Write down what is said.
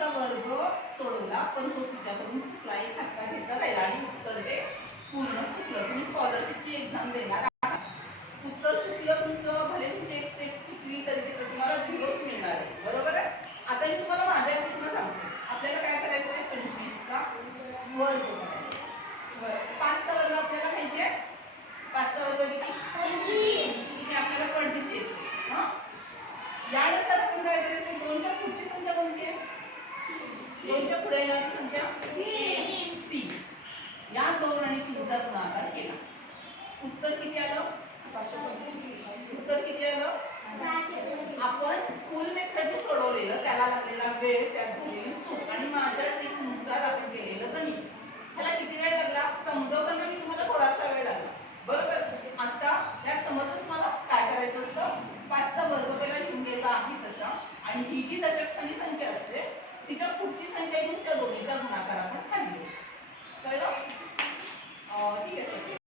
तिचा वर्ग सोडवला पण तो तिच्याकडून चुकला एक हातचा घ्यायचा राहिला आणि उत्तर ते पूर्ण चुकलं. तुम्ही स्कॉलरशिपची एक्झाम देणार उत्तर चुकलं तुमचं भले तुमची एक स्टेप चुकली तरी तिकडे तुम्हाला झिरोच मिळणार आहे बरोबर आहे? आता मी तुम्हाला माझ्या ट्रिकनं सांगते. आपल्याला काय करायचं आहे? पंचवीसचा वर्ग करायचा. पाचचा वर्ग आपल्याला माहिती आहे? पाचचा वर्ग किती? आपल्याला पडदिशी येते हं? यानंतर आपण काय करायचं दोनच्या पुढची संख्या कोणती आहे दोनच्या पुढे येणारी संख्या तीन. या दोन आणि तीनचा गुणाकार केला उत्तर किती आलं? उत्तर किती आलं? आपण स्कूल मेथडने सोडवलेलं त्याला लागलेला वेळ त्यात झालेली चूक आणि माझ्या ट्रिक्सनुसार आपण केलेलं गणित. ह्याला किती वेळ लागला? समजवताना मी तुम्हाला थोडासा वेळ लागला. बरोबर? आता यात समजलं तुम्हाला काय करायचं असतं? पाचचा वर्ग पहिला लिहून घ्यायचा आहे तसा. आणि ही जी दशक संख्या असते तिच्या पुढची संख्या घेऊन त्या दोन्हीचा गुणाकार आपण खाल्ली